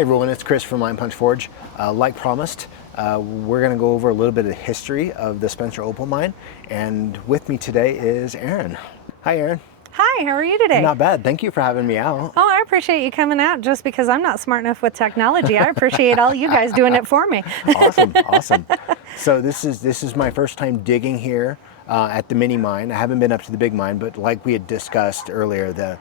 Hey everyone, it's Chris from Line Punch Forge. Like promised, we're going to go over a little bit of the history of the Spencer Opal Mine, and with me today is Aaron. Hi Aaron. Hi, how are you today? Not bad, thank you for having me out. Oh, I appreciate you coming out just because I'm not smart enough with technology. I appreciate all you guys doing it for me. Awesome. So this is my first time digging here at the mini mine. I haven't been up to the big mine, but like we had discussed earlier, the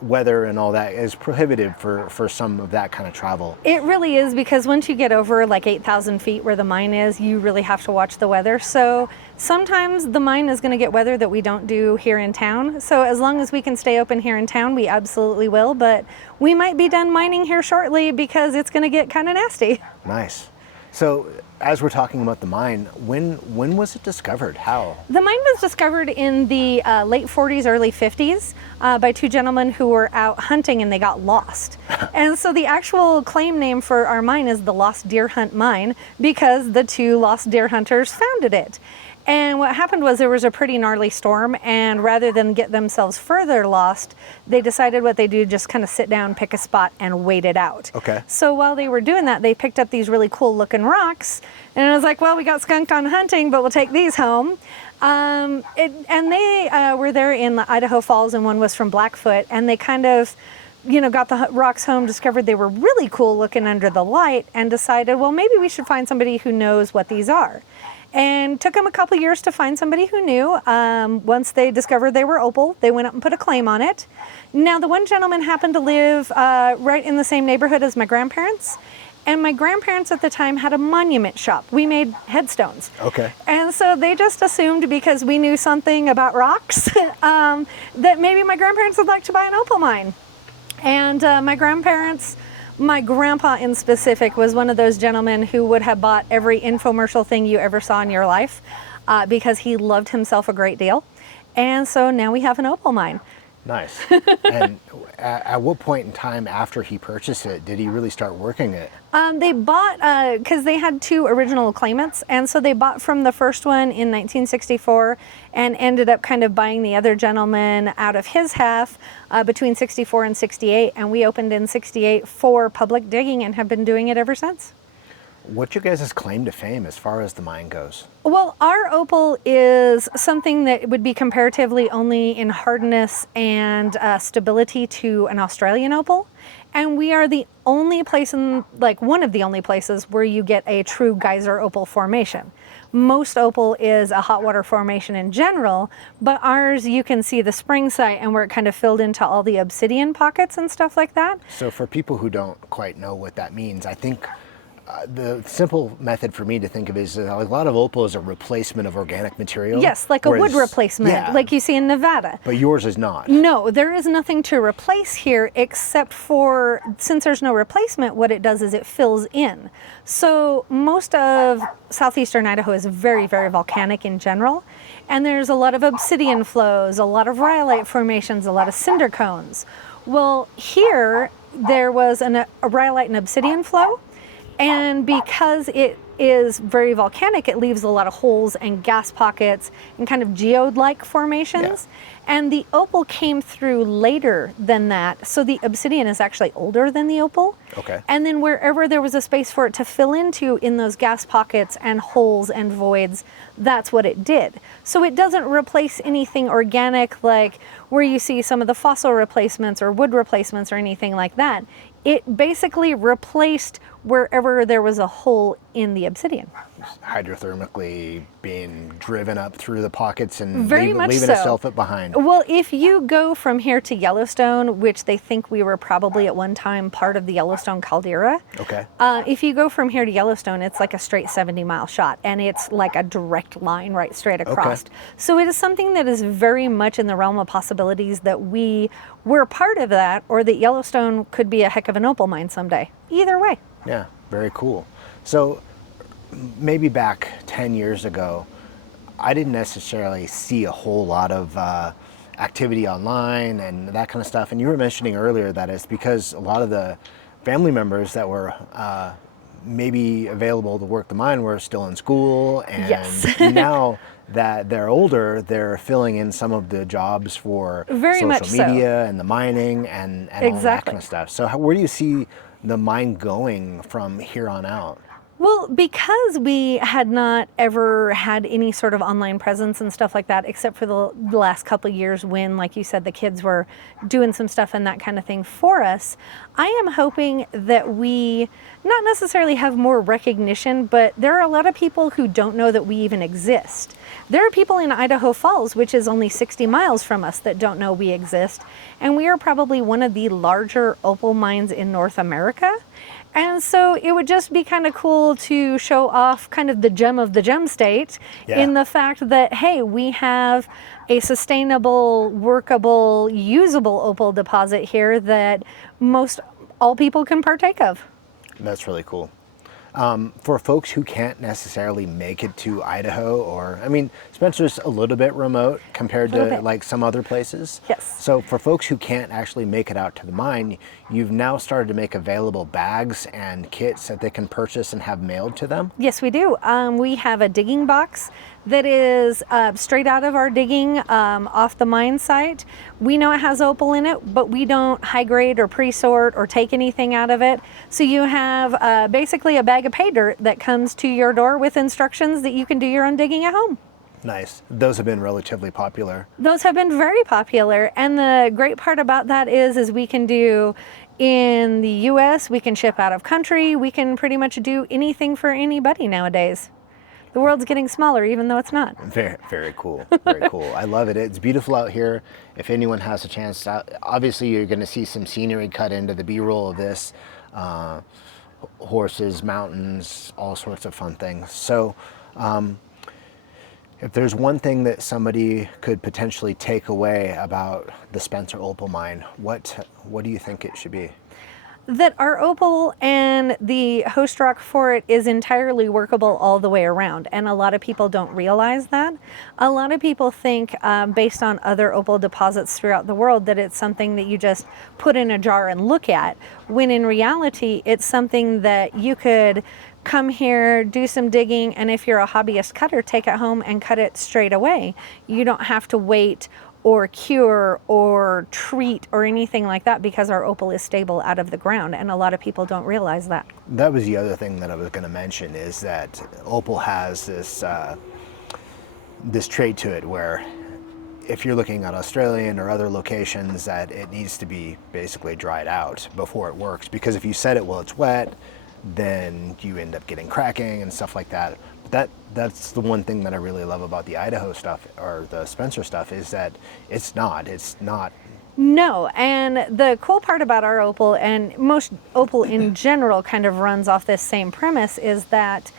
weather and all that is prohibitive for some of that kind of travel. It really is, because once you get over like 8,000 feet where the mine is, you really have to watch the weather. So sometimes the mine is going to get weather that we don't do here in town. So as long as we can stay open here in town, we absolutely will. But we might be done mining here shortly because it's going to get kind of nasty. Nice. So as we're talking about the mine, when was it discovered? How? The mine was discovered in the late 40s, early 50s by two gentlemen who were out hunting and they got lost. And so the actual claim name for our mine is the Lost Deer Hunt Mine because the two lost deer hunters founded it. And what happened was there was a pretty gnarly storm, and rather than get themselves further lost, they decided what they do, just kind of sit down, pick a spot, and wait it out. Okay. So while they were doing that, they picked up these really cool looking rocks, and it was like, well, we got skunked on hunting, but we'll take these home. And they were there in the Idaho Falls, and one was from Blackfoot, and they kind of got the rocks home, discovered they were really cool looking under the light, and decided, well, maybe we should find somebody who knows what these are. And took them a couple years to find somebody who knew. Once they discovered they were opal, they went up and put a claim on it. Now, the one gentleman happened to live right in the same neighborhood as my grandparents. And my grandparents at the time had a monument shop. We made headstones. Okay. And so they just assumed, because we knew something about rocks, that maybe my grandparents would like to buy an opal mine. And my grandpa in specific was one of those gentlemen who would have bought every infomercial thing you ever saw in your life because he loved himself a great deal. And so now we have an opal mine. Nice. And at what point in time after he purchased it did he really start working it? They bought, because they had two original claimants, and so they bought from the first one in 1964 and ended up kind of buying the other gentleman out of his half between 64 and 68, and we opened in 68 for public digging and have been doing it ever since. What's your guys' claim to fame as far as the mine goes? Well, our opal is something that would be comparatively only in hardness and stability to an Australian opal. And we are the only place one of the only places where you get a true geyser opal formation. Most opal is a hot water formation in general, but ours, you can see the spring site and where it kind of filled into all the obsidian pockets and stuff like that. So for people who don't quite know what that means, I think the simple method for me to think of is a lot of opal is a replacement of organic material. Yes, like a wood replacement, like you see in Nevada. But yours is not. No, there is nothing to replace here except for, since there's no replacement, what it does is it fills in. So most of southeastern Idaho is very, very volcanic in general. And there's a lot of obsidian flows, a lot of rhyolite formations, a lot of cinder cones. Well, here there was a rhyolite and obsidian flow. And because it is very volcanic, it leaves a lot of holes and gas pockets and kind of geode-like formations. Yeah. And the opal came through later than that. So the obsidian is actually older than the opal. Okay. And then wherever there was a space for it to fill into in those gas pockets and holes and voids, that's what it did. So it doesn't replace anything organic like where you see some of the fossil replacements or wood replacements or anything like that. It basically replaced wherever there was a hole in the obsidian. Hydrothermically being driven up through the pockets and leaving itself behind. Well, if you go from here to Yellowstone, which they think we were probably at one time part of the Yellowstone caldera. Okay. If you go from here to Yellowstone, it's like a straight 70-mile shot, and it's like a direct line right straight across. Okay. So it is something that is very much in the realm of possibilities that we're part of that, or that Yellowstone could be a heck of an opal mine someday. Either way. Yeah, very cool. So maybe back 10 years ago, I didn't necessarily see a whole lot of activity online and that kind of stuff. And you were mentioning earlier that it's because a lot of the family members that were maybe available to work the mine were still in school. And yes. Now that they're older, they're filling in some of the jobs for very social much media so. And the mining and exactly. all that kind of stuff. So where do you see the mine going from here on out? Well, because we had not ever had any sort of online presence and stuff like that, except for the last couple of years when, like you said, the kids were doing some stuff and that kind of thing for us, I am hoping that we not necessarily have more recognition, but there are a lot of people who don't know that we even exist. There are people in Idaho Falls, which is only 60 miles from us, that don't know we exist. And we are probably one of the larger opal mines in North America. And so it would just be kind of cool to show off kind of the gem of the gem state in the fact that, hey, we have a sustainable, workable, usable opal deposit here that all people can partake of. That's really cool. For folks who can't necessarily make it to Idaho, or, I mean, Spencer's a little bit remote compared to like some other places. Yes. So for folks who can't actually make it out to the mine, you've now started to make available bags and kits that they can purchase and have mailed to them? Yes, we do. We have a digging box that is straight out of our digging off the mine site. We know it has opal in it, but we don't high grade or pre-sort or take anything out of it. So you have basically a bag of pay dirt that comes to your door with instructions that you can do your own digging at home. Nice. Those have been relatively popular. Those have been very popular. And the great part about that is we can do in the US, we can ship out of country, we can pretty much do anything for anybody nowadays. The world's getting smaller, even though it's not. Very, very cool. Very cool. I love it. It's beautiful out here. If anyone has a chance, obviously you're going to see some scenery cut into the B-roll of this. Horses, mountains, all sorts of fun things. So if there's one thing that somebody could potentially take away about the Spencer Opal Mine, what do you think it should be? That our opal and the host rock for it is entirely workable all the way around, and a lot of people don't realize that. A lot of people think, based on other opal deposits throughout the world, that it's something that you just put in a jar and look at, when in reality it's something that you could come here, do some digging, and if you're a hobbyist cutter, take it home and cut it straight away. You don't have to wait or cure or treat or anything like that, because our opal is stable out of the ground, and a lot of people don't realize that. That was the other thing that I was going to mention, is that opal has this trait to it where if you're looking at Australian or other locations, that it needs to be basically dried out before it works, because if you set it while it's wet, then you end up getting cracking and stuff like that. That's the one thing that I really love about the Idaho stuff, or the Spencer stuff, is that it's not. No, and the cool part about our opal, and most opal in general kind of runs off this same premise, is that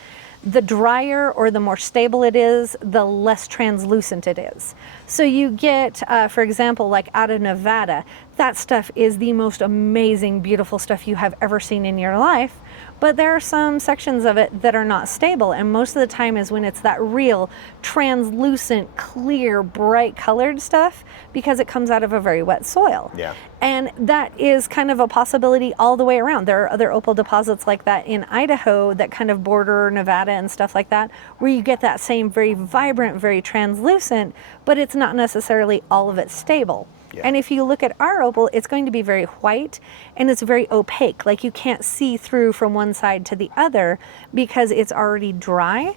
the drier or the more stable it is, the less translucent it is. So you get, for example, like out of Nevada, that stuff is the most amazing, beautiful stuff you have ever seen in your life. But there are some sections of it that are not stable, and most of the time is when it's that real translucent, clear, bright colored stuff, because it comes out of a very wet soil. Yeah. And that is kind of a possibility all the way around. There are other opal deposits like that in Idaho that kind of border Nevada and stuff like that, where you get that same very vibrant, very translucent, but it's not necessarily all of it stable. Yeah. And if you look at our opal, it's going to be very white, and it's very opaque. Like you can't see through from one side to the other because it's already dry.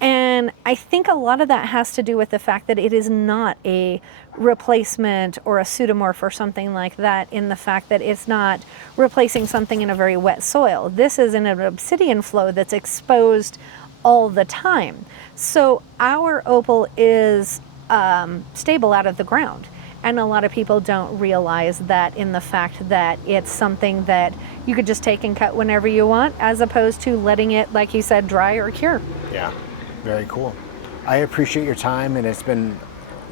And I think a lot of that has to do with the fact that it is not a replacement or a pseudomorph or something like that, in the fact that it's not replacing something in a very wet soil. This is in an obsidian flow that's exposed all the time. So our opal is stable out of the ground. And a lot of people don't realize that, in the fact that it's something that you could just take and cut whenever you want, as opposed to letting it, like you said, dry or cure. Yeah, very cool. I appreciate your time, and it's been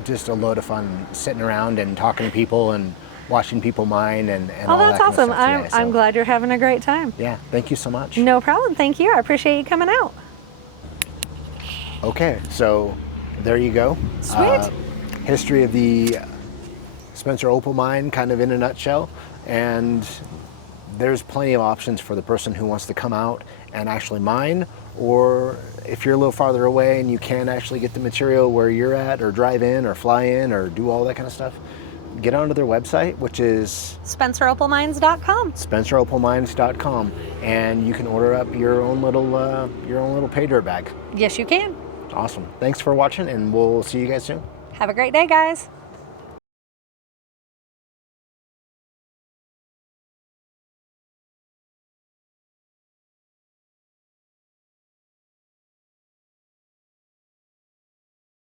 just a load of fun sitting around and talking to people and watching people mine and all that that's kind awesome. of stuff today. I'm glad you're having a great time. Yeah, thank you so much. No problem. Thank you. I appreciate you coming out. Okay, so there you go. Sweet. History of the Spencer Opal Mine, kind of in a nutshell. And there's plenty of options for the person who wants to come out and actually mine, or if you're a little farther away and you can't actually get the material where you're at, or drive in or fly in or do all that kind of stuff, get onto their website, which is SpencerOpalMines.com. SpencerOpalMines.com, and you can order up your own little pay dirt bag. Yes, you can. Awesome. Thanks for watching, and we'll see you guys soon. Have a great day, guys.